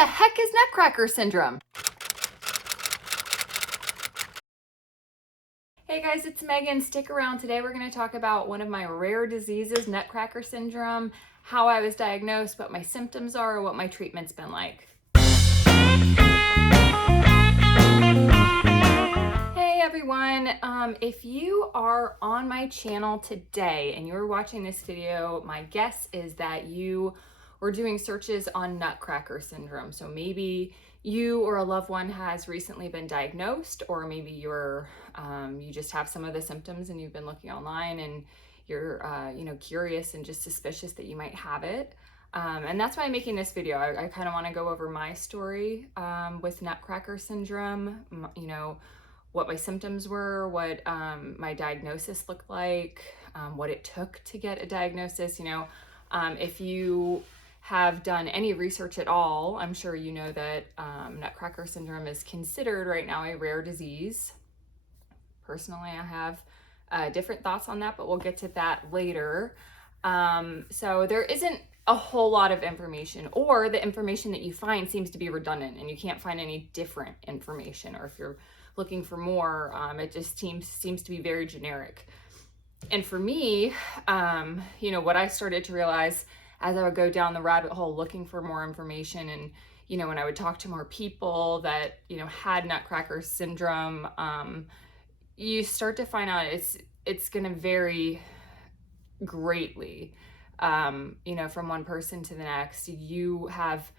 the heck is Nutcracker syndrome? Hey guys, it's Megan. Stick around. Today we're going to talk about one of my rare diseases, Nutcracker syndrome, how I was diagnosed, what my symptoms are, what my treatment's been like. Hey everyone, if you are on my channel today and you're watching this video, my guess is that you were doing searches on Nutcracker syndrome. So maybe you or a loved one has recently been diagnosed, or maybe you just have some of the symptoms and you've been looking online and you're curious and just suspicious that you might have it. And that's why I'm making this video. I kind of want to go over my story with Nutcracker syndrome, what my symptoms were, what my diagnosis looked like, what it took to get a diagnosis. If you have done any research at all, I'm sure you know that Nutcracker syndrome is considered right now a rare disease. Personally, I have different thoughts on that, but we'll get to that later. So there isn't a whole lot of information, or the information that you find seems to be redundant and you can't find any different information, or if you're looking for more, it just seems to be very generic. And for me, what I started to realize as I would go down the rabbit hole looking for more information, and when I would talk to more people that had Nutcracker syndrome, you start to find out it's going to vary greatly, from one person to the next. You have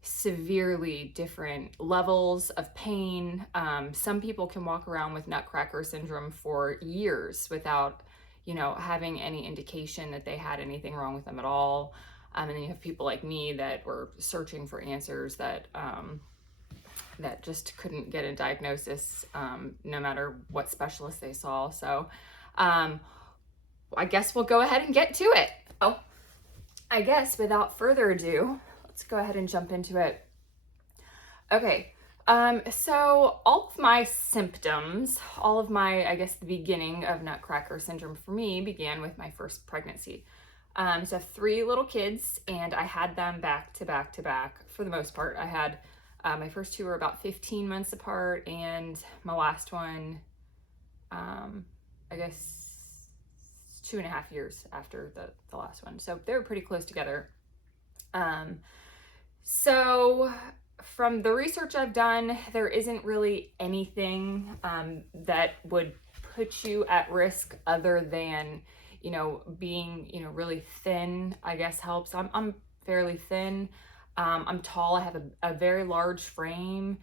severely different levels of pain. Some people can walk around with Nutcracker syndrome for years without having any indication that they had anything wrong with them at all. And then you have people like me that were searching for answers that just couldn't get a diagnosis, no matter what specialist they saw. So I guess we'll go ahead and get to it. Oh, I guess without further ado, let's go ahead and jump into it. Okay. So all of my symptoms, the beginning of Nutcracker syndrome for me began with my first pregnancy. So I have 3 little kids, and I had them back to back to back for the most part. I had, my first 2 were about 15 months apart, and my last one, 2.5 years after the last one. So they were pretty close together. So from the research I've done, there isn't really anything that would put you at risk other than, being, really thin, I guess helps. I'm fairly thin. I'm tall. I have a very large frame.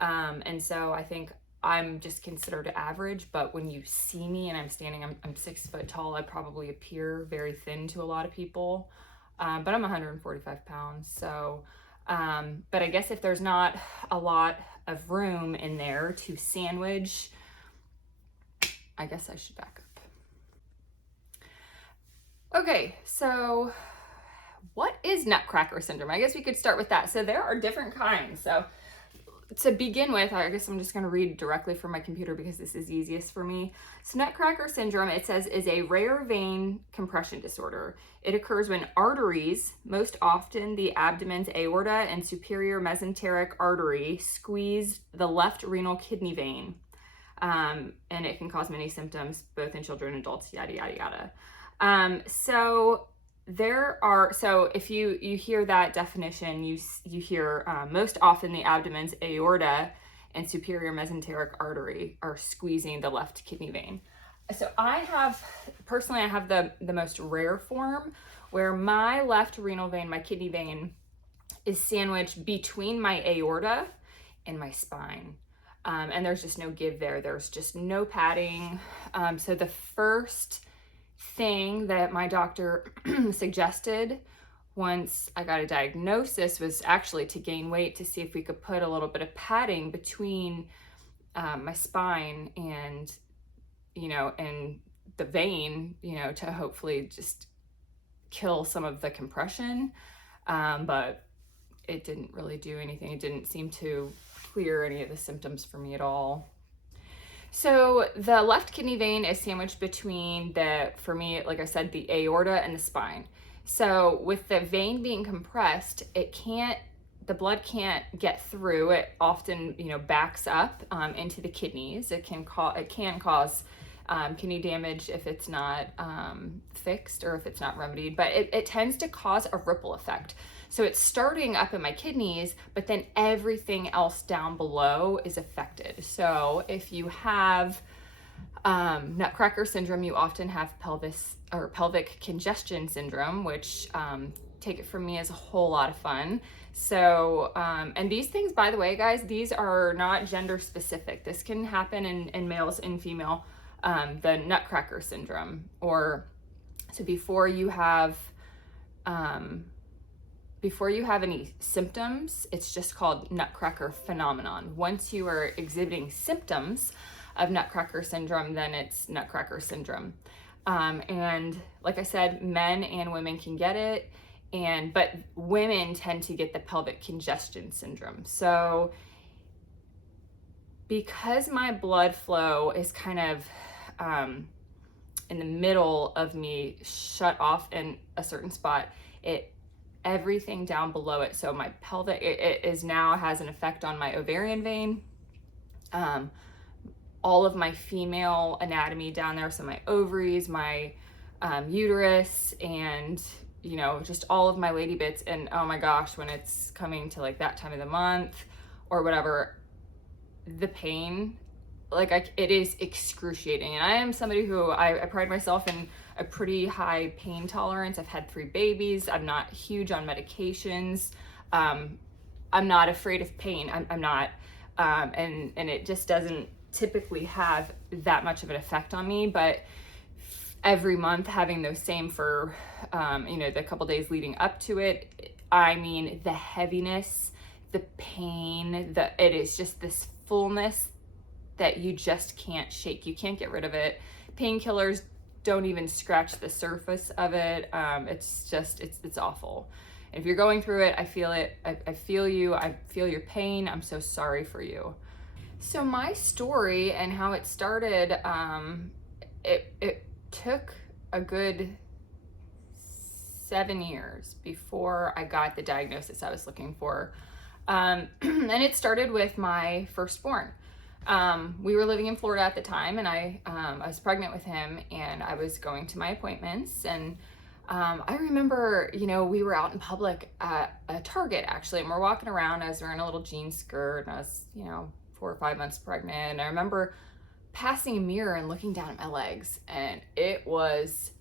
And so I think I'm just considered average, but when you see me and I'm standing, I'm 6 foot tall. I probably appear very thin to a lot of people. But I'm 145 pounds. So, but I guess if there's not a lot of room in there to sandwich, I guess I should back up. Okay, so what is Nutcracker syndrome? I guess we could start with that. So there are different kinds. So to begin with, I guess I'm just going to read directly from my computer because this is easiest for me. So Nutcracker syndrome, it says, is a rare vein compression disorder. It occurs when arteries, most often the abdomen's aorta and superior mesenteric artery, squeeze the left renal kidney vein. And it can cause many symptoms, both in children and adults, yada, yada, yada. So if you hear that definition, you hear most often the abdomen's aorta and superior mesenteric artery are squeezing the left kidney vein. So I have the most rare form, where my left renal vein, my kidney vein, is sandwiched between my aorta and my spine. And there's just no give there. There's just no padding. So the first thing that my doctor suggested once I got a diagnosis was actually to gain weight, to see if we could put a little bit of padding between my spine and the vein, to hopefully just kill some of the compression. But it didn't really do anything. It didn't seem to clear any of the symptoms for me at all. So the left kidney vein is sandwiched between for me, like I said, the aorta and the spine. So with the vein being compressed, it can't the blood can't get through. It often, backs up into the kidneys. It can cause kidney damage if it's not fixed or if it's not remedied, but it tends to cause a ripple effect. So it's starting up in my kidneys, but then everything else down below is affected. So if you have Nutcracker syndrome, you often have pelvic congestion syndrome, which take it from me is a whole lot of fun. So, and these things, by the way, guys, these are not gender specific. This can happen in males and female, the Nutcracker syndrome, so before you have any symptoms, it's just called Nutcracker phenomenon. Once you are exhibiting symptoms of Nutcracker syndrome, then it's Nutcracker syndrome. And like I said, men and women can get it, but women tend to get the pelvic congestion syndrome. So because my blood flow is kind of in the middle of me shut off in a certain spot, everything down below it, so my pelvic, it is now has an effect on my ovarian vein, all of my female anatomy down there, so my ovaries, my uterus, and just all of my lady bits. And oh my gosh, when it's coming to like that time of the month or whatever, the pain, it is excruciating. And I am somebody who I pride myself in a pretty high pain tolerance. I've had 3 babies. I'm not huge on medications. I'm not afraid of pain. I'm not, and it just doesn't typically have that much of an effect on me. But every month having those same for, the couple days leading up to it, I mean, the heaviness, the pain, it is just this fullness that you just can't shake. You can't get rid of it. Painkillers don't even scratch the surface of it. It's awful. And if you're going through it, I feel it. I feel you. I feel your pain. I'm so sorry for you. So my story and how it started, it took a good 7 years before I got the diagnosis I was looking for. And it started with my firstborn. We were living in Florida at the time, and I was pregnant with him, and I was going to my appointments. And I remember, we were out in public at a Target actually, and we're walking around. I was wearing a little jean skirt, and I was, 4 or 5 months pregnant. And I remember passing a mirror and looking down at my legs, and I was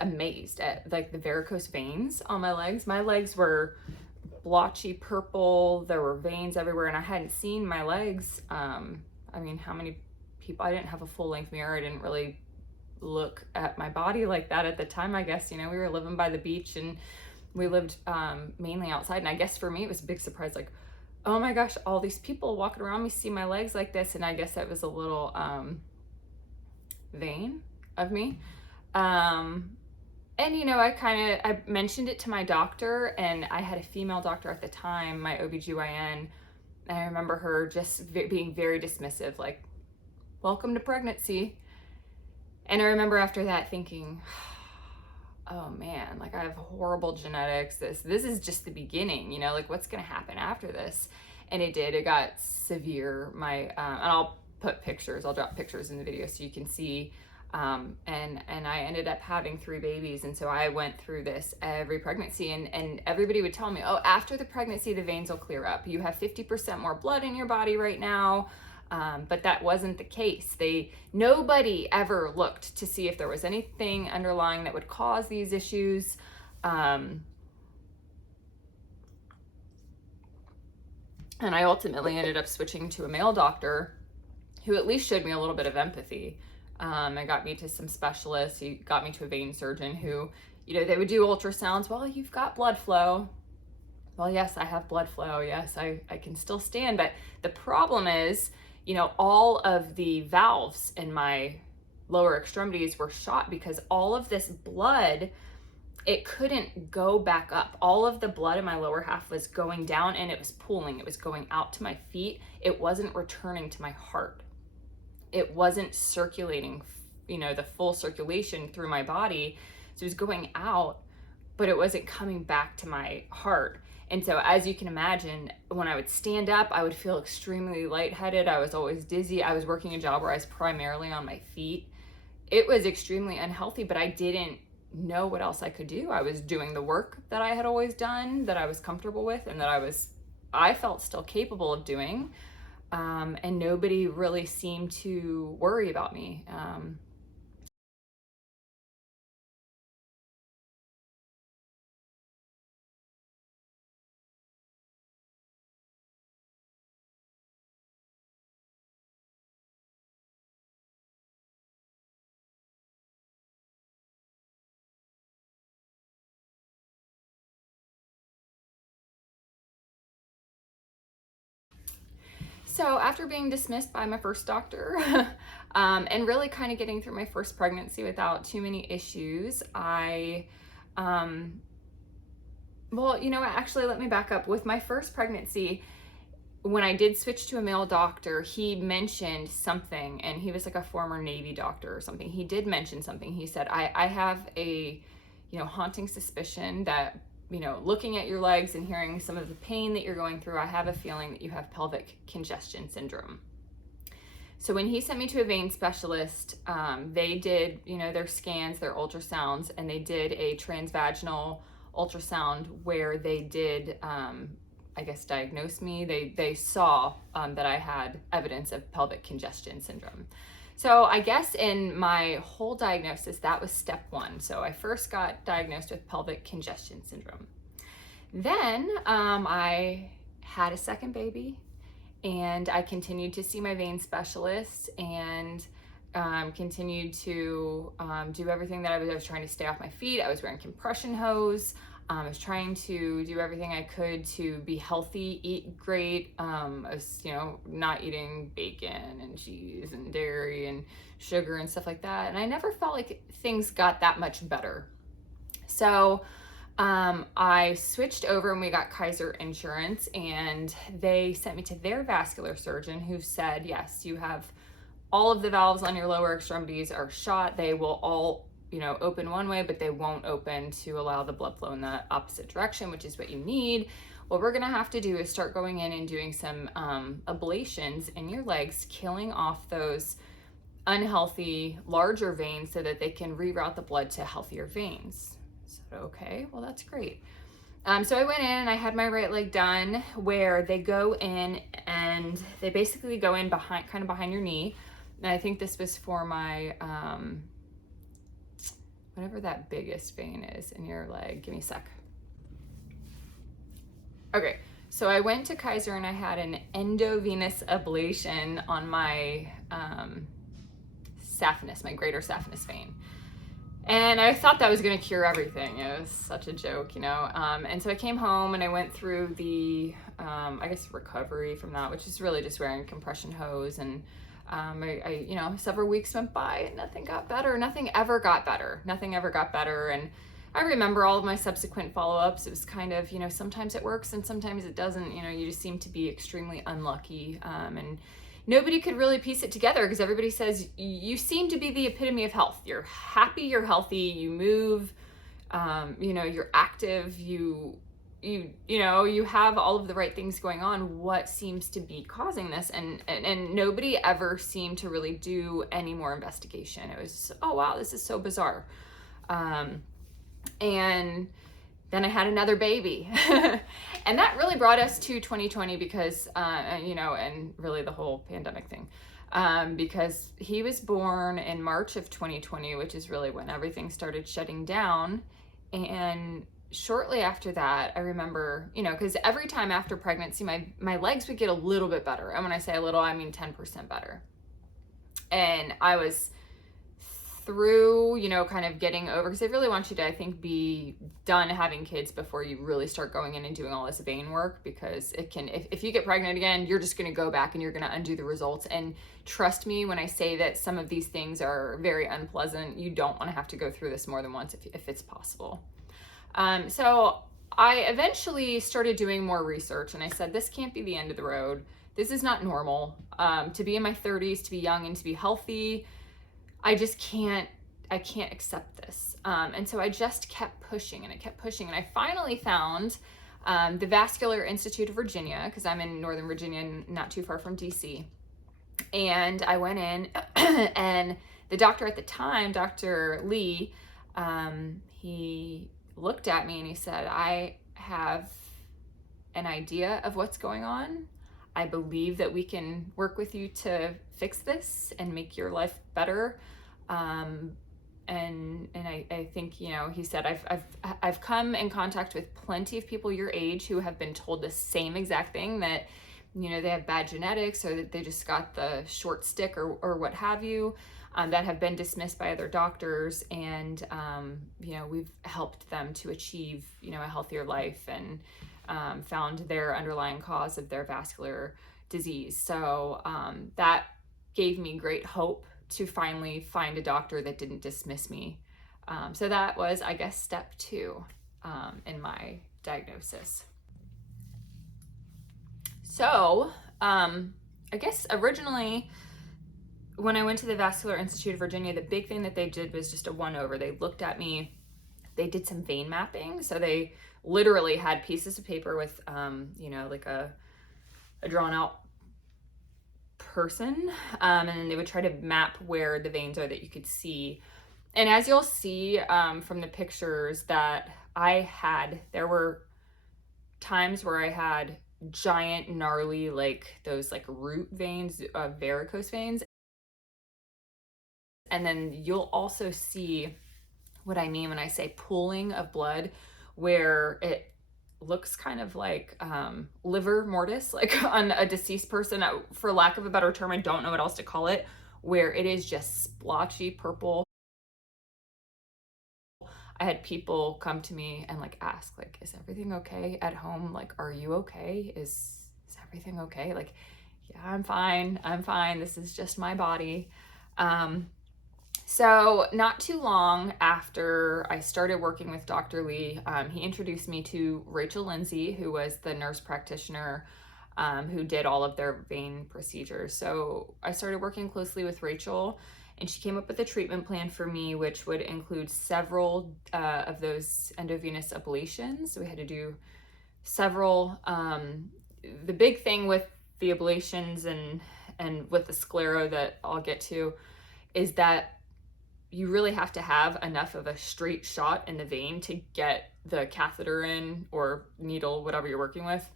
amazed at like the varicose veins on my legs. My legs were blotchy purple. There were veins everywhere, and I hadn't seen my legs. How many people, I didn't have a full length mirror. I didn't really look at my body like that at the time. I guess, we were living by the beach, and we lived mainly outside. And I guess for me, it was a big surprise, like, oh my gosh, all these people walking around me see my legs like this. And I guess that was a little vain of me. And I mentioned it to my doctor, and I had a female doctor at the time, my OBGYN, and I remember her just being very dismissive, like, welcome to pregnancy. And I remember after that thinking, oh man, like, I have horrible genetics. This is just the beginning, like, what's gonna happen after this? And it did. It got severe. And I'll put pictures. I'll drop pictures in the video so you can see. And I ended up having 3 babies. And so I went through this every pregnancy, and everybody would tell me, oh, after the pregnancy, the veins will clear up. You have 50% more blood in your body right now. But that wasn't the case. Nobody ever looked to see if there was anything underlying that would cause these issues. And I ultimately ended up switching to a male doctor who at least showed me a little bit of empathy. And got me to some specialists. He got me to a vein surgeon who, they would do ultrasounds. Well, you've got blood flow. Well, yes, I have blood flow. Yes, I can still stand. But the problem is, all of the valves in my lower extremities were shot because all of this blood, it couldn't go back up. All of the blood in my lower half was going down, and it was pooling. It was going out to my feet. It wasn't returning to my heart. It wasn't circulating, the full circulation through my body. So it was going out, but it wasn't coming back to my heart. And so as you can imagine, when I would stand up, I would feel extremely lightheaded. I was always dizzy. I was working a job where I was primarily on my feet. It was extremely unhealthy, but I didn't know what else I could do. I was doing the work that I had always done, that I was comfortable with, and that I felt still capable of doing. And nobody really seemed to worry about me. So after being dismissed by my first doctor and really kind of getting through my first pregnancy without too many issues, well, actually, let me back up. With my first pregnancy, when I did switch to a male doctor, he mentioned something, and he was like a former Navy doctor or something. He did mention something. He said, I have a, haunting suspicion that, looking at your legs and hearing some of the pain that you're going through, I have a feeling that you have pelvic congestion syndrome. So when he sent me to a vein specialist, they did, their scans, their ultrasounds, and they did a transvaginal ultrasound where they did, diagnose me. They saw that I had evidence of pelvic congestion syndrome. So I guess in my whole diagnosis, that was step one. So I first got diagnosed with pelvic congestion syndrome. Then I had a second baby, and I continued to see my vein specialist and continued to do everything that I was trying to stay off my feet. I was wearing compression hose. I was trying to do everything I could to be healthy, eat great. I was, not eating bacon and cheese and dairy and sugar and stuff like that. And I never felt like things got that much better. So I switched over and we got Kaiser Insurance, and they sent me to their vascular surgeon, who said, yes, you have all of the valves on your lower extremities are shot. They will all open one way, but they won't open to allow the blood flow in the opposite direction, which is what you need. What we're gonna have to do is start going in and doing some ablations in your legs, killing off those unhealthy larger veins so that they can reroute the blood to healthier veins. So, okay, well, that's great. So I went in and I had my right leg done, where they go in and they basically go in behind your knee. And I think this was for my, whatever that biggest vein is in your leg. Give me a sec. Okay, so I went to Kaiser and I had an endovenous ablation on my saphenous, my greater saphenous vein. And I thought that was gonna cure everything. It was such a joke, And so I came home and I went through the, recovery from that, which is really just wearing compression hose. And several weeks went by and nothing got better. Nothing ever got better. And I remember all of my subsequent follow-ups. It was kind of, sometimes it works and sometimes it doesn't. You just seem to be extremely unlucky. And nobody could really piece it together, because everybody says you seem to be the epitome of health. You're happy, you're healthy, you move, you're active, you have all of the right things going on. What seems to be causing this? And nobody ever seemed to really do any more investigation. It was, oh wow, this is so bizarre. And then I had another baby. And that really brought us to 2020 because, and really the whole pandemic thing. Because he was born in March of 2020, which is really when everything started shutting down. And shortly after that, I remember, because every time after pregnancy, my legs would get a little bit better. And when I say a little, I mean 10% better. And I was through, kind of getting over, because they really want you to, I think, be done having kids before you really start going in and doing all this vein work, because it can, if you get pregnant again, you're just going to go back and you're going to undo the results. And trust me when I say that some of these things are very unpleasant. You don't want to have to go through this more than once if it's possible. So I eventually started doing more research, and I said, this can't be the end of the road. This is not normal. To be in my 30s, to be young and to be healthy, I can't accept this. And so I just kept pushing and I kept pushing. And I finally found the Vascular Institute of Virginia, because I'm in Northern Virginia, not too far from DC. And I went in and the doctor at the time, Dr. Lee, he looked at me and he said, I have an idea of what's going on. I believe that we can work with you to fix this and make your life better. And I think, you know, he said, I've come in contact with plenty of people your age who have been told the same exact thing, that, you know, they have bad genetics or that they just got the short stick or what have you, that have been dismissed by other doctors. And, you know, we've helped them to achieve, you know, a healthier life and found their underlying cause of their vascular disease. So that gave me great hope to finally find a doctor that didn't dismiss me. So that was, I guess, step 2 in my diagnosis. So I guess originally when I went to the Vascular Institute of Virginia, the big thing that they did was just a one-over. They looked at me, they did some vein mapping. So they literally had pieces of paper with, you know, like a drawn out person, and then they would try to map where the veins are that you could see. And as you'll see from the pictures that I had, there were times where I had giant, gnarly, like those like root veins, varicose veins. And then you'll also see what I mean when I say pooling of blood, where it looks kind of like liver mortis, like on a deceased person, for lack of a better term, I don't know what else to call it, where it is just splotchy purple. I had people come to me and like ask, like, is everything okay at home? Like, are you okay? Is everything okay? Like, yeah, I'm fine. This is just my body. So not too long after I started working with Dr. Lee, he introduced me to Rachel Lindsay, who was the nurse practitioner who did all of their vein procedures. So I started working closely with Rachel, and she came up with a treatment plan for me, which would include several of those endovenous ablations. So we had to do several. The big thing with the ablations and with the sclero that I'll get to is that you really have to have enough of a straight shot in the vein to get the catheter in, or needle, whatever you're working with,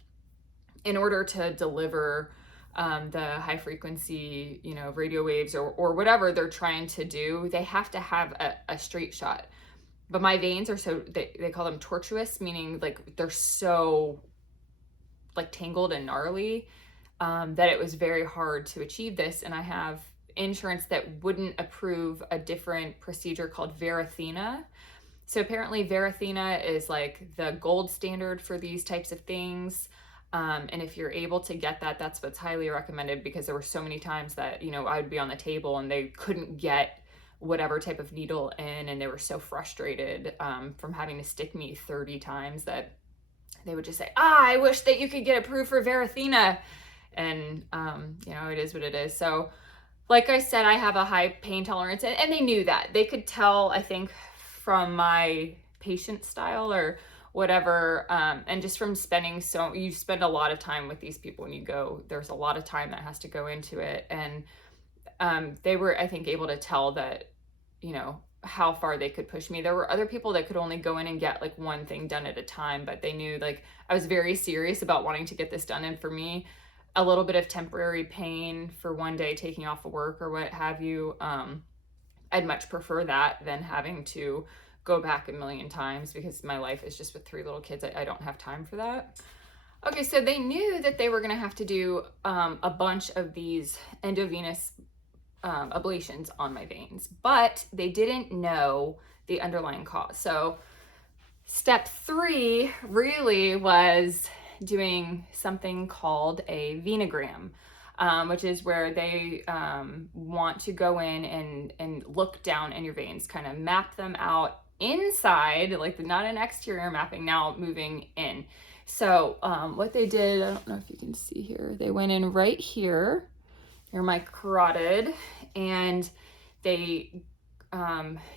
in order to deliver the high frequency, you know, radio waves or whatever they're trying to do. They have to have a straight shot. But my veins are so, they call them tortuous, meaning like they're so like tangled and gnarly that it was very hard to achieve this. And I have insurance that wouldn't approve a different procedure called varithena. So apparently varithena is like the gold standard for these types of things. And if you're able to get that, that's what's highly recommended, because there were so many times that, you know, I would be on the table and they couldn't get whatever type of needle in, and they were so frustrated from having to stick me 30 times that they would just say, I wish that you could get approved for varithena. And, you know, it is what it is. So like I said, I have a high pain tolerance, and they knew that. They could tell, I think, from my patient style or whatever, and just from spending, so you spend a lot of time with these people when you go, there's a lot of time that has to go into it. And they were, I think, able to tell that, you know, how far they could push me. There were other people that could only go in and get like one thing done at a time, but they knew like I was very serious about wanting to get this done. And for me, a little bit of temporary pain for one day taking off of work or what have you, I'd much prefer that than having to go back a million times, because my life is just with 3 little kids. I don't have time for that. Okay, so they knew that they were gonna have to do a bunch of these endovenous ablations on my veins, but they didn't know the underlying cause. So step 3 really was doing something called a venogram, which is where they want to go in and look down in your veins, kind of map them out inside, like not an exterior mapping, now moving in. So what they did, I don't know if you can see here, they went in right here near my carotid, and they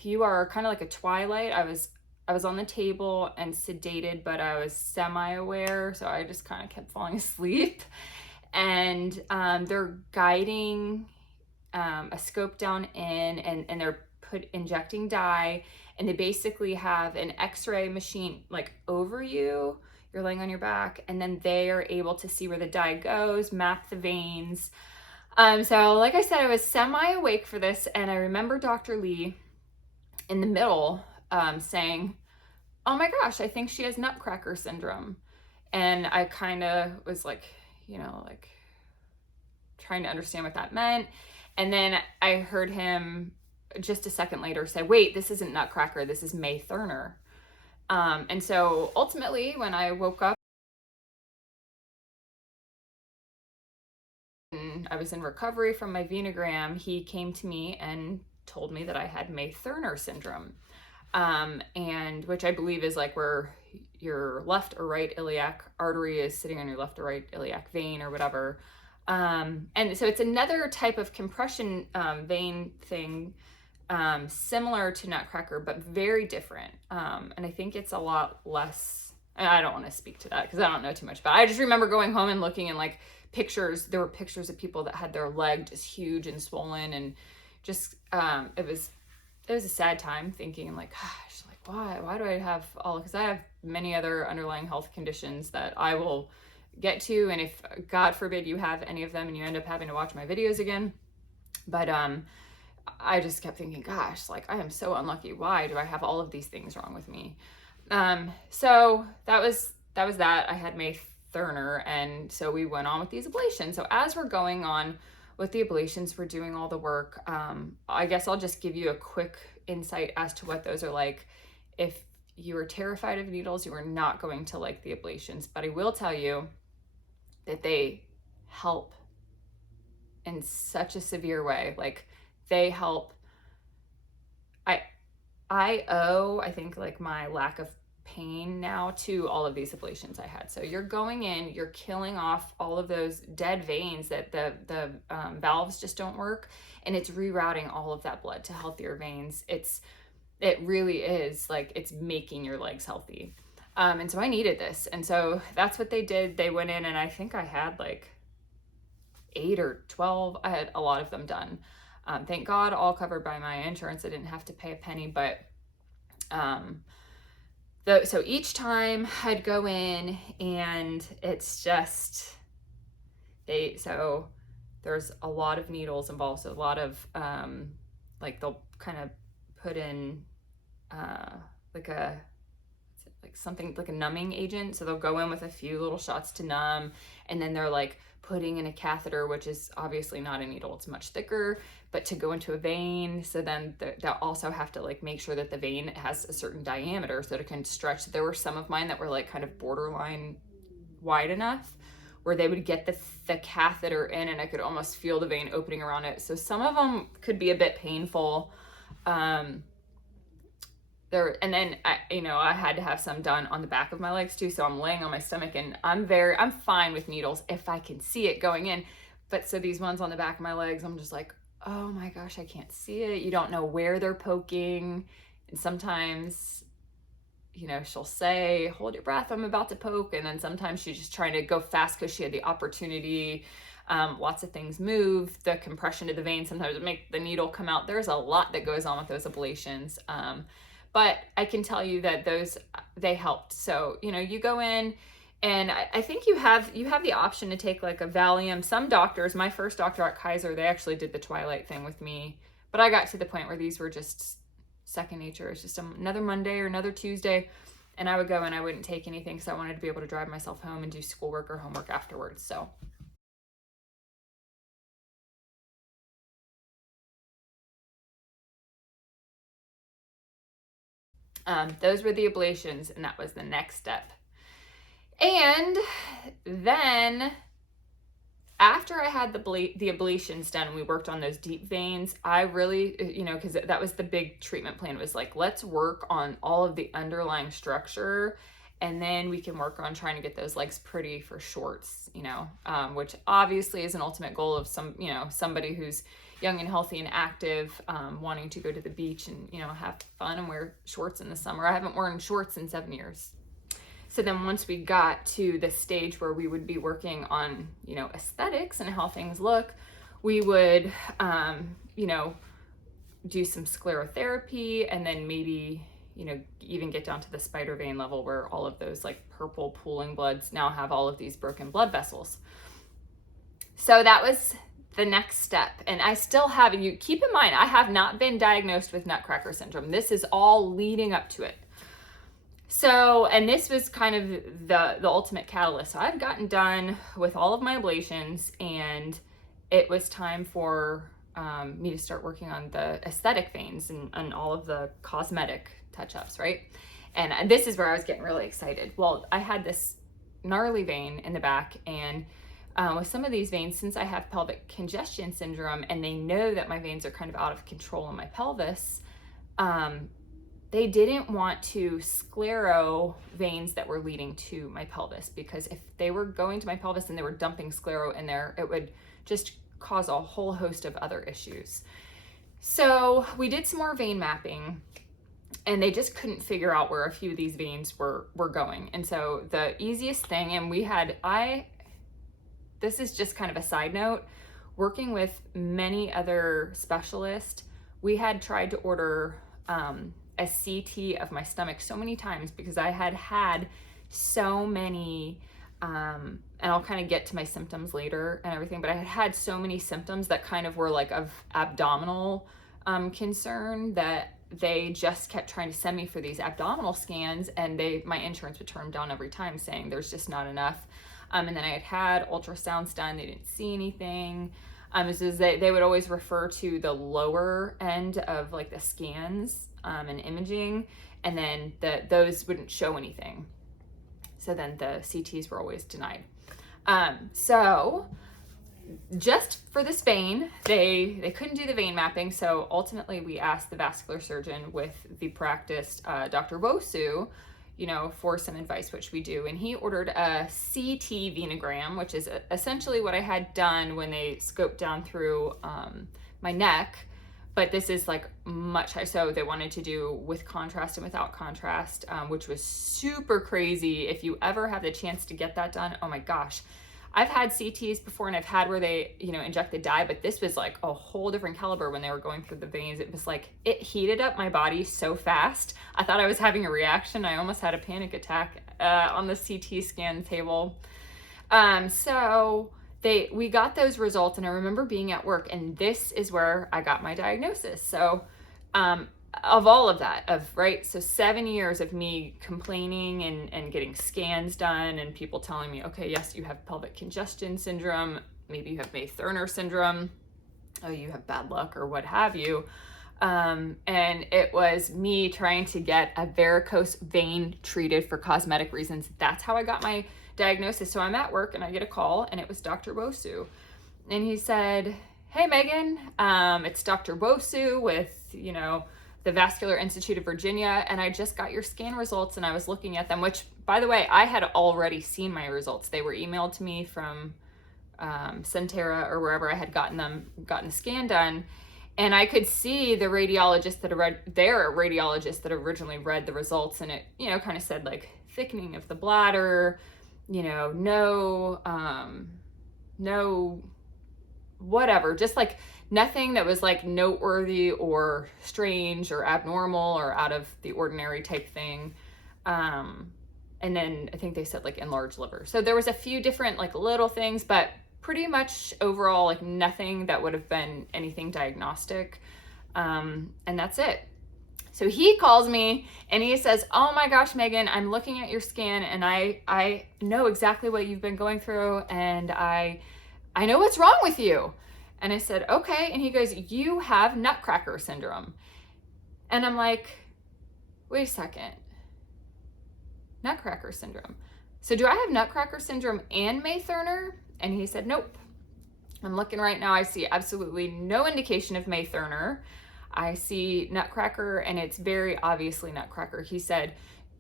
you are kind of like a twilight. I was on the table and sedated, but I was semi-aware, so I just kind of kept falling asleep. And they're guiding a scope down in, and they're injecting dye, and they basically have an x-ray machine like over you. You're laying on your back, and then they are able to see where the dye goes, map the veins. So like I said, I was semi-awake for this, and I remember Dr. Lee in the middle saying, "Oh my gosh, I think she has Nutcracker syndrome." And I kind of was like, like trying to understand what that meant. And then I heard him just a second later say, "Wait, this isn't Nutcracker, this is Megh." And so ultimately, when I woke up and I was in recovery from my venogram, he came to me and told me that I had Megh syndrome, and which I believe is like where your left or right iliac artery is sitting on your left or right iliac vein or whatever. And so it's another type of compression vein thing, similar to Nutcracker, but very different. And I think it's a lot less, and I don't want to speak to that because I don't know too much about it. I just remember going home and looking and like pictures, there were pictures of people that had their leg just huge and swollen, and just, it was a sad time thinking like, gosh, like why do I have all, because I have many other underlying health conditions that I will get to, and if God forbid you have any of them and you end up having to watch my videos again. But I just kept thinking, gosh, like I am so unlucky. Why do I have all of these things wrong with me? So that was that. I had Megh, and so we went on with these ablations. So as we're going on with the ablations, we're doing all the work. I guess I'll just give you a quick insight as to what those are like. If you are terrified of needles, you are not going to like the ablations, but I will tell you that they help in such a severe way. Like they help. I owe, I think, like my lack of pain now to all of these ablations I had. So you're going in, you're killing off all of those dead veins that the valves just don't work, and it's rerouting all of that blood to healthier veins. It really is like it's making your legs healthy. And so I needed this. And so that's what they did. They went in, and I think I had like 8 or 12. I had a lot of them done. Thank God, all covered by my insurance. I didn't have to pay a penny, but so each time I'd go in, and it's just, so there's a lot of needles involved. So a lot of, like they'll kind of put in, like something like a numbing agent. So they'll go in with a few little shots to numb, and then they're like putting in a catheter, which is obviously not a needle, it's much thicker, but to go into a vein. So then they'll also have to like make sure that the vein has a certain diameter so that it can stretch. There were some of mine that were like kind of borderline wide enough where they would get the catheter in, and I could almost feel the vein opening around it. So some of them could be a bit painful. And then I had to have some done on the back of my legs too. So I'm laying on my stomach, and I'm fine with needles if I can see it going in. But so these ones on the back of my legs, I'm just like, oh my gosh, I can't see it. You don't know where they're poking. And sometimes, she'll say, hold your breath, I'm about to poke. And then sometimes she's just trying to go fast because she had the opportunity. Lots of things move, the compression to the vein sometimes it make the needle come out. There's a lot that goes on with those ablations. But I can tell you that they helped. So, you go in, and I think you have the option to take like a Valium. Some doctors, my first doctor at Kaiser, they actually did the twilight thing with me, but I got to the point where these were just second nature. It's just another Monday or another Tuesday, and I would go and I wouldn't take anything because I wanted to be able to drive myself home and do schoolwork or homework afterwards. So those were the ablations, and that was the next step. And then after I had the ablations done, we worked on those deep veins. I really, because that was the big treatment plan, was like, let's work on all of the underlying structure, and then we can work on trying to get those legs pretty for shorts, which obviously is an ultimate goal of somebody who's young and healthy and active, wanting to go to the beach and, you know, have fun and wear shorts in the summer. I haven't worn shorts in 7 years. So then once we got to the stage where we would be working on, you know, aesthetics and how things look, we would, you know, do some sclerotherapy, and then maybe, you know, even get down to the spider vein level where all of those like purple pooling bloods now have all of these broken blood vessels. So that was the next step. And I still have, you keep in mind, I have not been diagnosed with Nutcracker syndrome. This is all leading up to it. So, and this was kind of the ultimate catalyst. So I've gotten done with all of my ablations, and it was time for me to start working on the aesthetic veins and all of the cosmetic touch-ups, right? And this is where I was getting really excited. Well, I had this gnarly vein in the back, and with some of these veins, since I have pelvic congestion syndrome and they know that my veins are kind of out of control in my pelvis, they didn't want to sclero veins that were leading to my pelvis, because if they were going to my pelvis and they were dumping sclero in there, it would just cause a whole host of other issues. So we did some more vein mapping, and they just couldn't figure out where a few of these veins were going. And so the easiest thing, and this is just kind of a side note, working with many other specialists, we had tried to order a CT of my stomach so many times because I had so many, and I'll kind of get to my symptoms later and everything, but I had so many symptoms that kind of were like of abdominal concern that they just kept trying to send me for these abdominal scans, and my insurance would turn them down every time, saying there's just not enough. And then I had ultrasounds done, they didn't see anything. So they would always refer to the lower end of like the scans and imaging, and then those wouldn't show anything. So then the CTs were always denied. So just for this vein, they couldn't do the vein mapping. So ultimately we asked the vascular surgeon with the practice, Dr. Bosu, you know, for some advice, which we do. And he ordered a CT venogram, which is essentially what I had done when they scoped down through my neck. But this is like much higher. So they wanted to do with contrast and without contrast, which was super crazy. If you ever have the chance to get that done, oh my gosh. I've had CTs before, and I've had where they, you know, inject the dye, but this was like a whole different caliber when they were going through the veins. It was like, it heated up my body so fast. I thought I was having a reaction. I almost had a panic attack on the CT scan table. So we got those results, and I remember being at work, and this is where I got my diagnosis. So, of all of that, so 7 years of me complaining and getting scans done, and people telling me, okay, yes, you have pelvic congestion syndrome, maybe you have Megh syndrome, oh, you have bad luck or what have you. And it was me trying to get a varicose vein treated for cosmetic reasons. That's how I got my diagnosis. So I'm at work and I get a call, and it was Dr. Bosu. And he said, hey, Megan, it's Dr. Bosu with, you know, the Vascular Institute of Virginia, and I just got your scan results, and I was looking at them, which, by the way, I had already seen my results. They were emailed to me from Centera or wherever I had gotten the scan done, and I could see the radiologist that originally read the results, and it, you know, kind of said like thickening of the bladder, you know, no whatever, just like nothing that was like noteworthy or strange or abnormal or out of the ordinary type thing. And then I think they said like enlarged liver. So there was a few different like little things, but pretty much overall like nothing that would have been anything diagnostic. And that's it. So he calls me and he says, oh my gosh, Megan, I'm looking at your scan, and I know exactly what you've been going through, and I know what's wrong with you. And I said, okay. And he goes, you have Nutcracker syndrome. And I'm like, wait a second. Nutcracker syndrome. So do I have Nutcracker syndrome and Megh? And he said, nope. I'm looking right now. I see absolutely no indication of Megh. I see Nutcracker, and it's very obviously Nutcracker. He said,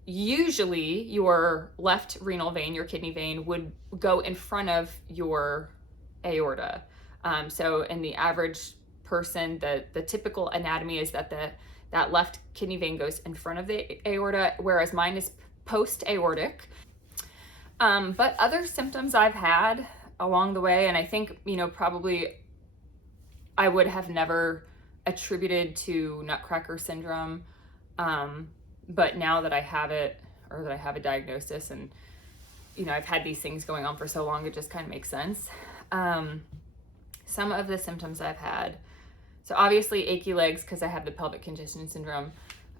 usually your left renal vein, your kidney vein, would go in front of your aorta. So in the average person, the typical anatomy is that that left kidney vein goes in front of the aorta, whereas mine is post-aortic. But other symptoms I've had along the way, and I think, probably I would have never attributed to Nutcracker syndrome. But now that I have it, or that I have a diagnosis, and, I've had these things going on for so long, it just kind of makes sense. Some of the symptoms I've had, so obviously achy legs because I have the pelvic congestion syndrome,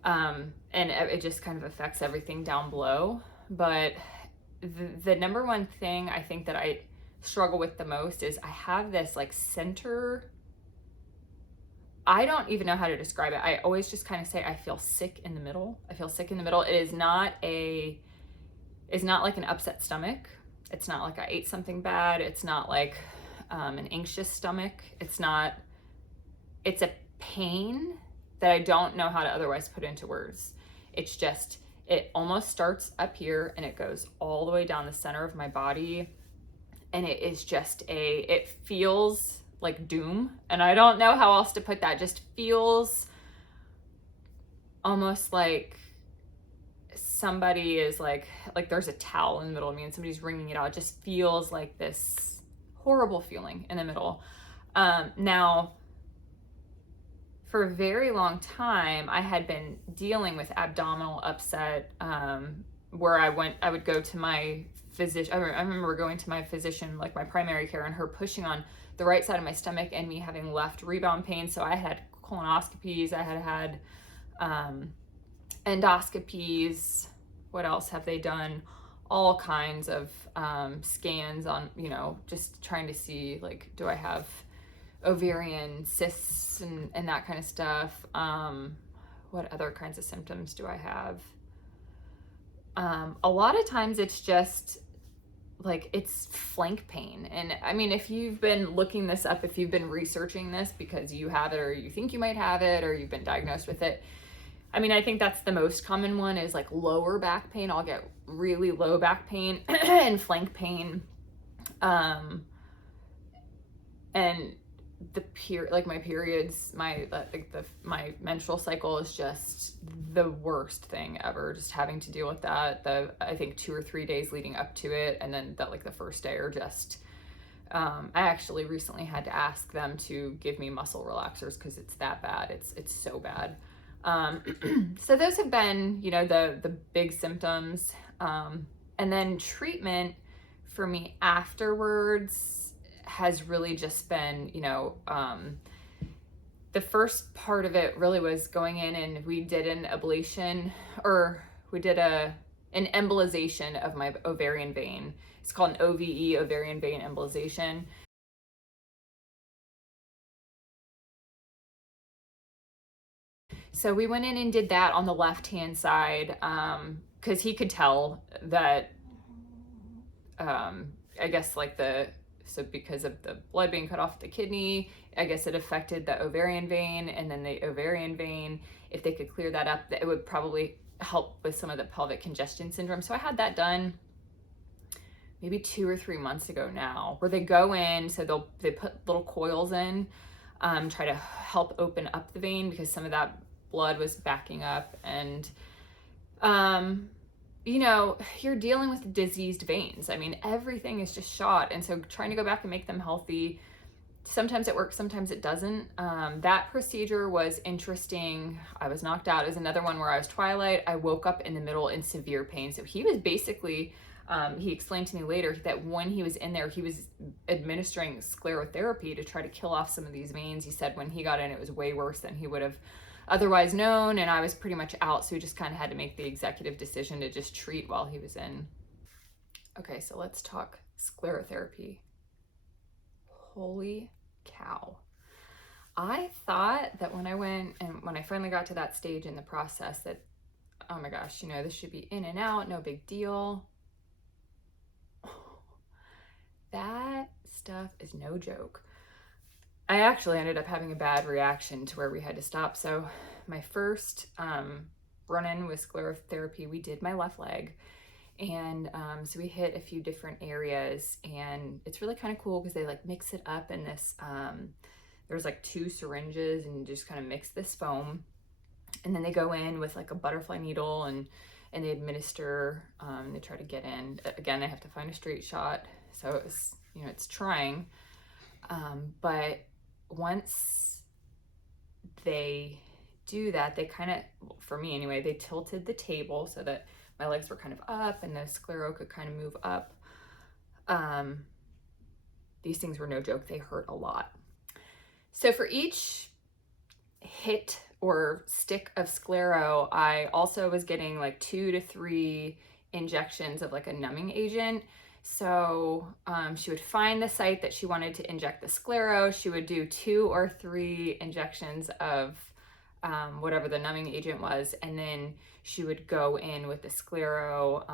and it just kind of affects everything down below. But the number one thing I think that I struggle with the most is I have this like center, I don't even know how to describe it. I always just kind of say I feel sick in the middle. I feel sick in the middle. It's not like an upset stomach. It's not like I ate something bad. It's not like an anxious stomach. It's a pain that I don't know how to otherwise put into words. It's just, it almost starts up here and it goes all the way down the center of my body. And it is just it feels like doom. And I don't know how else to put that. It just feels almost like somebody is like there's a towel in the middle of me and somebody's wringing it out. It just feels like this horrible feeling in the middle. Now, for a very long time, I had been dealing with abdominal upset, where I would go to my physician. I remember going to my physician, like my primary care, and her pushing on the right side of my stomach and me having left rebound pain. So I had colonoscopies, I had endoscopies. What else have they done? All kinds of scans on, just trying to see, like, do I have ovarian cysts and that kind of stuff. What other kinds of symptoms do I have? A lot of times it's just like it's flank pain. And I mean, if you've been looking this up, if you've been researching this because you have it or you think you might have it or you've been diagnosed with it, I mean, I think that's the most common one is like lower back pain. I'll get really low back pain and flank pain. And my periods, my menstrual cycle is just the worst thing ever. Just having to deal with that. I think 2 or 3 days leading up to it, and then the first day are just. I actually recently had to ask them to give me muscle relaxers because it's that bad. It's so bad. So those have been, the big symptoms. And then treatment for me afterwards has really just been, the first part of it really was going in and we did an ablation, or we did an embolization of my ovarian vein. It's called an OVE, ovarian vein embolization. So we went in and did that on the left-hand side, because he could tell that, I guess so because of the blood being cut off the kidney, I guess it affected the ovarian vein, and then the ovarian vein, if they could clear that up, it would probably help with some of the pelvic congestion syndrome. So I had that done maybe 2 or 3 months ago now, where they go in, so they put little coils in, try to help open up the vein because some of that blood was backing up, and you're dealing with diseased veins. I mean, everything is just shot, and so trying to go back and make them healthy, sometimes it works, sometimes it doesn't. That procedure was interesting. I was knocked out. It was another one where I was twilight. I woke up in the middle in severe pain. So he was basically, he explained to me later that when he was in there, he was administering sclerotherapy to try to kill off some of these veins. He said when he got in, it was way worse than he would have otherwise known, and I was pretty much out, so we just kind of had to make the executive decision to just treat while he was in. Okay, so let's talk sclerotherapy. Holy cow. I thought that when I finally got to that stage in the process that, oh my gosh, this should be in and out, no big deal. That stuff is no joke. I actually ended up having a bad reaction to where we had to stop. So my first run-in with sclerotherapy, we did my left leg. And so we hit a few different areas, and it's really kind of cool because they mix it up in there's like 2 syringes, and you just kind of mix this foam, and then they go in with like a butterfly needle, and they administer, they try to get in. Again, they have to find a straight shot, so it's, you know, it's trying. But once they do that, they kind of, for me anyway, they tilted the table so that my legs were kind of up and the sclero could kind of move up. These things were no joke. They hurt a lot. So for each hit or stick of sclero, I also was getting like 2 to 3 injections of like a numbing agent. So she would find the site that she wanted to inject the sclero. She would do 2 or 3 injections of whatever the numbing agent was, and then she would go in with the sclero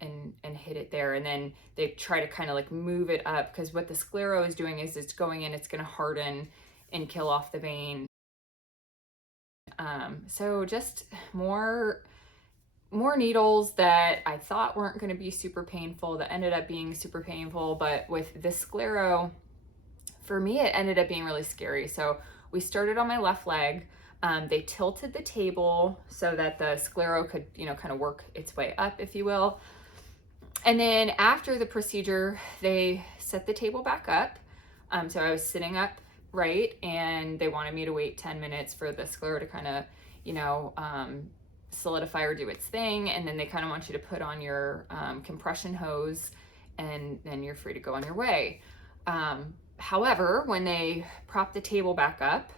and hit it there. And then they try to kind of like move it up, because what the sclero is doing is it's going in, it's going to harden and kill off the vein. So just more needles that I thought weren't going to be super painful that ended up being super painful. But with the sclero, for me, it ended up being really scary. So we started on my left leg. They tilted the table so that the sclero could, you know, kind of work its way up, if you will. And then after the procedure, they set the table back up. So I was sitting up right, and they wanted me to wait 10 minutes for the sclero to kind of, you know, solidify or do its thing. And then they kind of want you to put on your compression hose, and then you're free to go on your way. However, when they propped the table back up,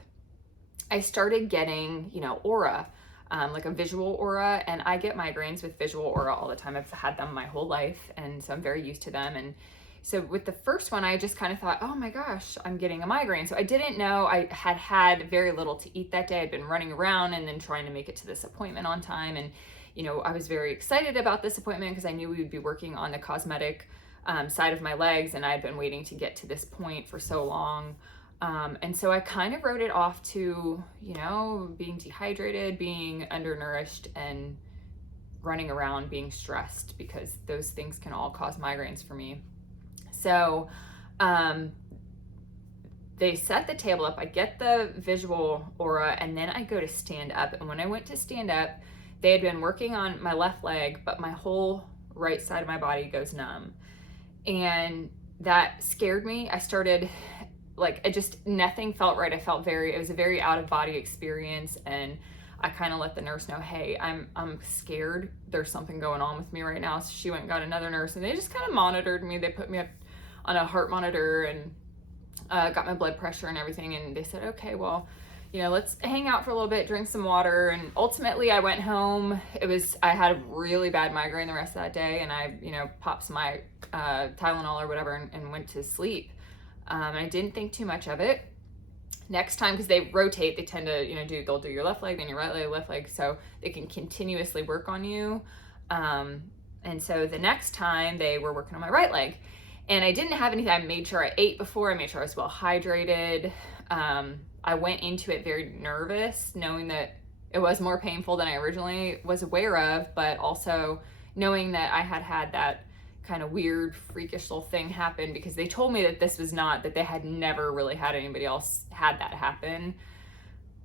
I started getting, you know, aura, like a visual aura, and I get migraines with visual aura all the time. I've had them my whole life, and so I'm very used to them. And so with the first one, I just kind of thought, oh my gosh, I'm getting a migraine. So I didn't know. I had very little to eat that day. I'd been running around and then trying to make it to this appointment on time. And, you know, I was very excited about this appointment because I knew we would be working on the cosmetic side of my legs, and I'd been waiting to get to this point for so long. And so I kind of wrote it off to, you know, being dehydrated, being undernourished, and running around, being stressed, because those things can all cause migraines for me. So they set the table up, I get the visual aura, and then I go to stand up. And when I went to stand up, they had been working on my left leg, but my whole right side of my body goes numb. And that scared me. I started, like, nothing felt right. It was a very out of body experience. And I kind of let the nurse know, hey, I'm scared. There's something going on with me right now. So she went and got another nurse, and they just kind of monitored me. They put me up on a heart monitor and got my blood pressure and everything. And they said, okay, well, you know, let's hang out for a little bit, drink some water. And ultimately I went home. I had a really bad migraine the rest of that day. And I, you know, popped some Tylenol or whatever and went to sleep. I didn't think too much of it. Next time, because they rotate, they tend to, you know, they'll do your left leg, then your right leg, left leg, so they can continuously work on you. And so the next time they were working on my right leg, and I didn't have anything. I made sure I ate before. I made sure I was well hydrated. I went into it very nervous, knowing that it was more painful than I originally was aware of, but also knowing that I had that kind of weird, freakish little thing happen, because they told me that that they had never really had anybody else had that happen.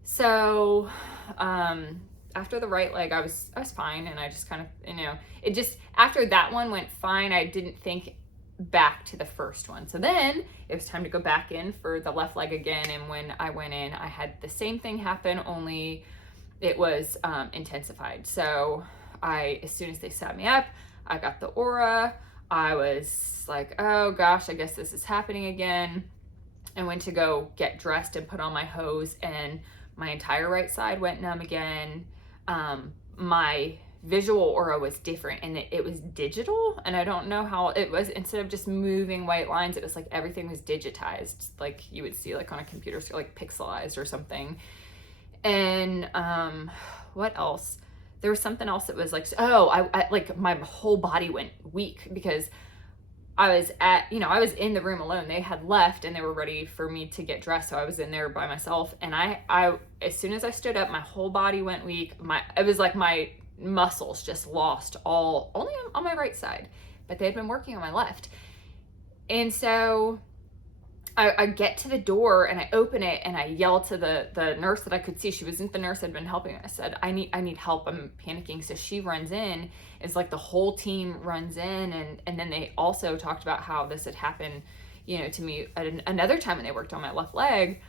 So after the right leg, I was fine, and I just kind of, you know, it just, after that one went fine, I didn't think back to the first one. So then it was time to go back in for the left leg again, and when I went in, I had the same thing happen, only it was intensified. So as soon as they sat me up, I got the aura. I was like, oh gosh, I guess this is happening again. I went to go get dressed and put on my hose, and my entire right side went numb again. My visual aura was different, and it was digital, and I don't know how it was. Instead of just moving white lines, it was like everything was digitized, like you would see like on a computer screen, like pixelized or something. And what else? There was something else that was like, I like my whole body went weak, because I was in the room alone. They had left and they were ready for me to get dressed. So I was in there by myself, and I as soon as I stood up, my whole body went weak. It was like my muscles just lost only on my right side, but they had been working on my left. And so I get to the door and I open it and I yell to the nurse that I could see. She wasn't the nurse that had been helping. I said, I need help. I'm panicking. So she runs in. It's like the whole team runs in, and then they also talked about how this had happened, you know, to me at another time when they worked on my left leg.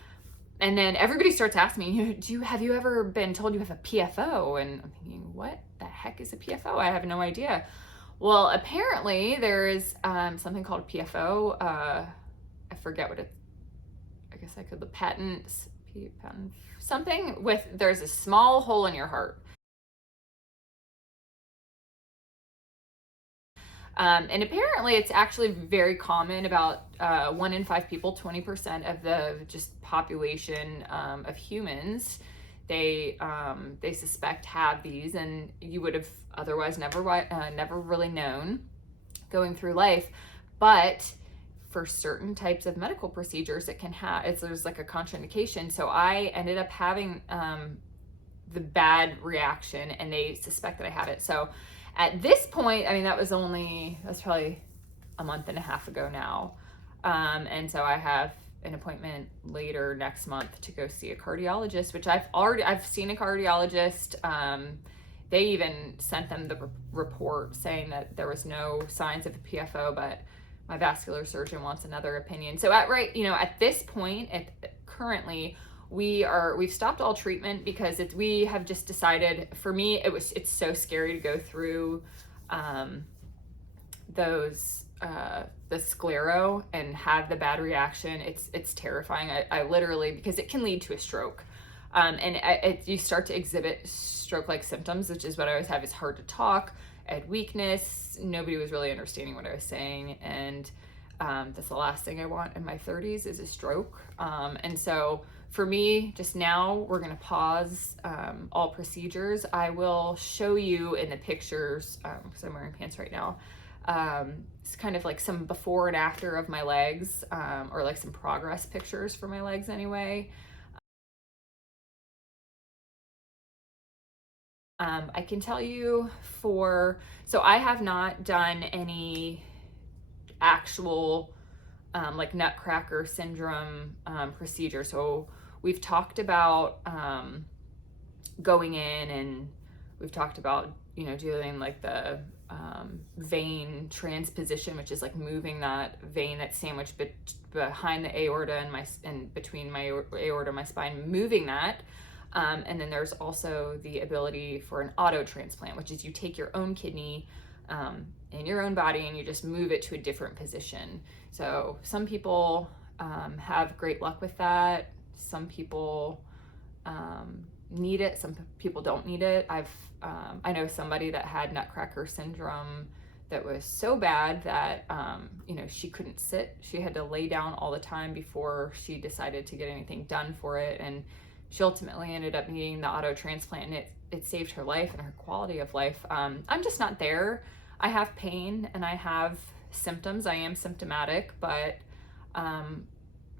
And then everybody starts asking me, you know, have you ever been told you have a PFO? And I'm thinking, what the heck is a PFO? I have no idea. Well, apparently there is something called a PFO. I forget what I guess I could, the patent, something with, there's a small hole in your heart. And apparently it's actually very common. About 1 in 5 people, 20% of the just population of humans, they suspect have these, and you would have otherwise never really known going through life. But for certain types of medical procedures, it can have, there's like a contraindication. So I ended up having the bad reaction, and they suspect that I have it. So at this point, I mean, that's probably a month and a half ago now. And so I have an appointment later next month to go see a cardiologist, which I've seen a cardiologist. They even sent them the report saying that there was no signs of a PFO, but my vascular surgeon wants another opinion. So at this point, currently, we've stopped all treatment because we have just decided, for me, it's so scary to go through the sclero and have the bad reaction. It's terrifying. I literally, because it can lead to a stroke. And you start to exhibit stroke-like symptoms, which is what I always have. It's hard to talk. I had weakness. Nobody was really understanding what I was saying. And that's the last thing I want in my 30s is a stroke. And so for me, just now, we're going to pause all procedures. I will show you in the pictures, because I'm wearing pants right now, it's kind of like some before and after of my legs, or like some progress pictures for my legs anyway. I can tell you so I have not done any actual like Nutcracker syndrome procedure. So we've talked about going in, and we've talked about, you know, doing like the vein transposition, which is like moving that vein that's sandwiched behind the aorta and between my aorta and my spine, moving that. And then there's also the ability for an auto transplant, which is you take your own kidney in your own body and you just move it to a different position. So some people have great luck with that. Some people need it. Some people don't need it. I know somebody that had Nutcracker syndrome that was so bad that you know, she couldn't sit. She had to lay down all the time before she decided to get anything done for it, and she ultimately ended up needing the auto transplant, and it saved her life and her quality of life. I'm just not there. I have pain and I have symptoms. I am symptomatic, but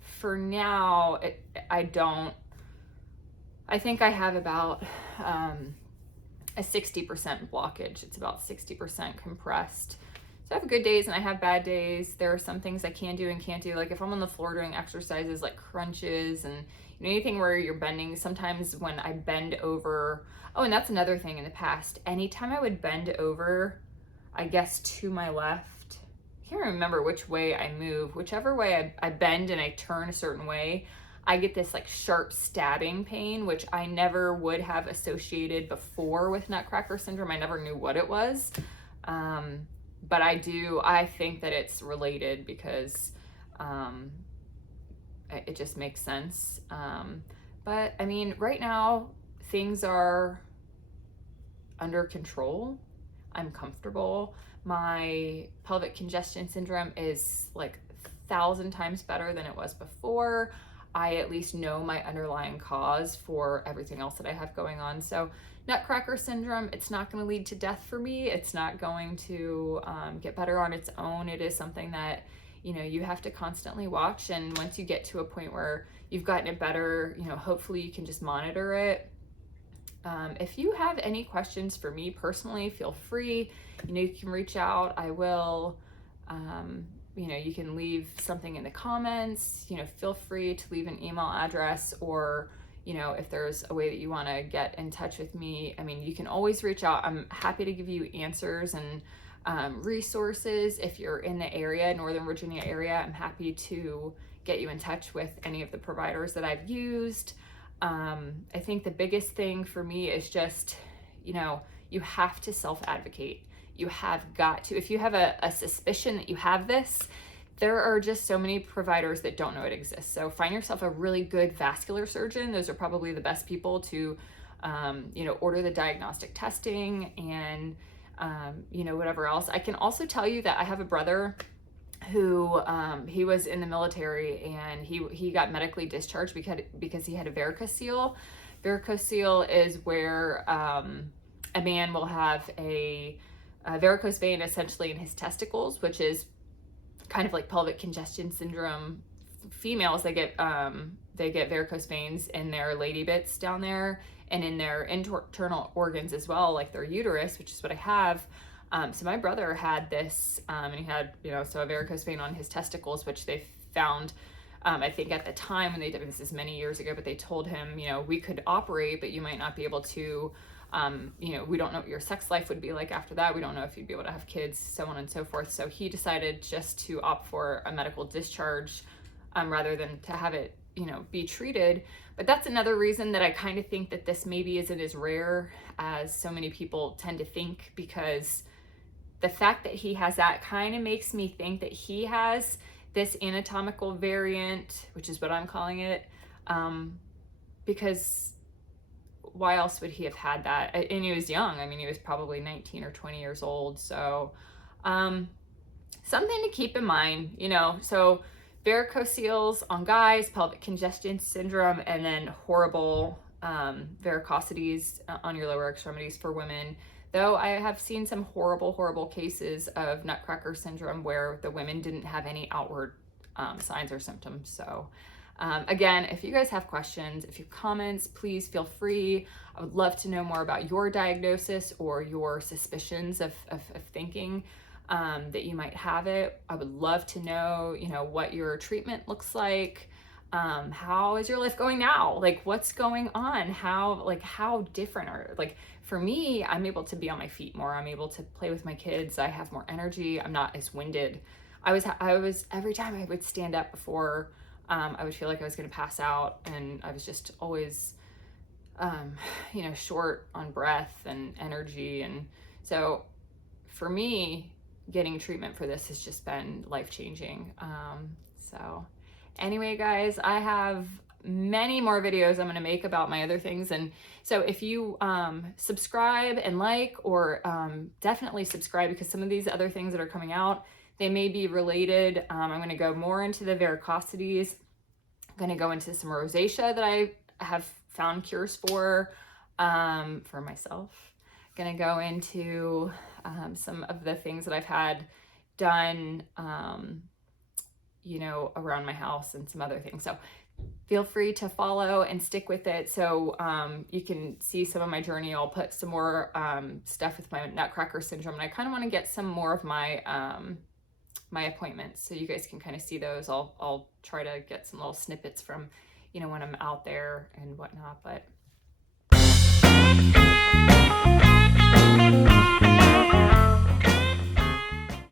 for now, I think I have about a 60% blockage. It's about 60% compressed. So I have good days and I have bad days. There are some things I can do and can't do. Like if I'm on the floor doing exercises like crunches and anything where you're bending, sometimes when I bend over, and that's another thing in the past, anytime I would bend over, I guess to my left, I can't remember which way I move, whichever way I bend and I turn a certain way, I get this like sharp stabbing pain, which I never would have associated before with Nutcracker syndrome. I never knew what it was. But I think that it's related because it just makes sense. But I mean, right now things are under control. I'm comfortable. My pelvic congestion syndrome is like 1,000 times better than it was before. I at least know my underlying cause for everything else that I have going on. So Nutcracker syndrome, it's not going to lead to death for me. It's not going to get better on its own. It is something that, you know, you have to constantly watch. And once you get to a point where you've gotten it better, you know, hopefully you can just monitor it. If you have any questions for me personally, feel free. You know, you can reach out. I will you know, you can leave something in the comments, you know, feel free to leave an email address, or, you know, if there's a way that you want to get in touch with me, I mean, you can always reach out. I'm happy to give you answers and resources. If you're in the area, Northern Virginia area, I'm happy to get you in touch with any of the providers that I've used. I think the biggest thing for me is just, you know, you have to self-advocate. You have got to, if you have a suspicion that you have this, there are just so many providers that don't know it exists. So find yourself a really good vascular surgeon. Those are probably the best people to, you know, order the diagnostic testing and, you know, whatever else. I can also tell you that I have a brother who, he was in the military, and he got medically discharged because he had a varicose seal. Varicose seal is where a man will have a varicose vein essentially in his testicles, which is kind of like pelvic congestion syndrome. Females, they get varicose veins in their lady bits down there, and in their internal organs as well, like their uterus, which is what I have. So my brother had this, and he had, you know, so a varicose vein on his testicles, which they found, I think at the time when they did, this is many years ago, but they told him, you know, we could operate, but you might not be able to, you know, we don't know what your sex life would be like after that. We don't know if you'd be able to have kids, so on and so forth. So he decided just to opt for a medical discharge, rather than to have it, you know, be treated. But that's another reason that I kind of think that this maybe isn't as rare as so many people tend to think, because the fact that he has that kind of makes me think that he has this anatomical variant, which is what I'm calling it, because why else would he have had that? And he was young. I mean, he was probably 19 or 20 years old. So something to keep in mind, you know. So varicose seals on guys, pelvic congestion syndrome, and then horrible varicosities on your lower extremities for women. Though I have seen some horrible cases of Nutcracker syndrome where the women didn't have any outward signs or symptoms. So again, if you guys have questions, if you have comments, please feel free. I would love to know more about your diagnosis or your suspicions of thinking that you might have it. I would love to know, you know, what your treatment looks like. How is your life going now? Like, what's going on? How different are, like, for me, I'm able to be on my feet more. I'm able to play with my kids. I have more energy. I'm not as winded. I was every time I would stand up before, I would feel like I was going to pass out, and I was just always, you know, short on breath and energy. And so for me, getting treatment for this has just been life-changing. So anyway, guys, I have many more videos I'm going to make about my other things. And so if you subscribe and like, or definitely subscribe, because some of these other things that are coming out, they may be related. I'm going to go more into the varicosities. I'm going to go into some rosacea that I have found cures for myself. I'm going to go into some of the things that I've had done, you know, around my house, and some other things. So feel free to follow and stick with it, so you can see some of my journey. I'll put some more stuff with my Nutcracker syndrome, and I kind of want to get some more of my my appointments, so you guys can kind of see those. I'll try to get some little snippets from, you know, when I'm out there and whatnot. But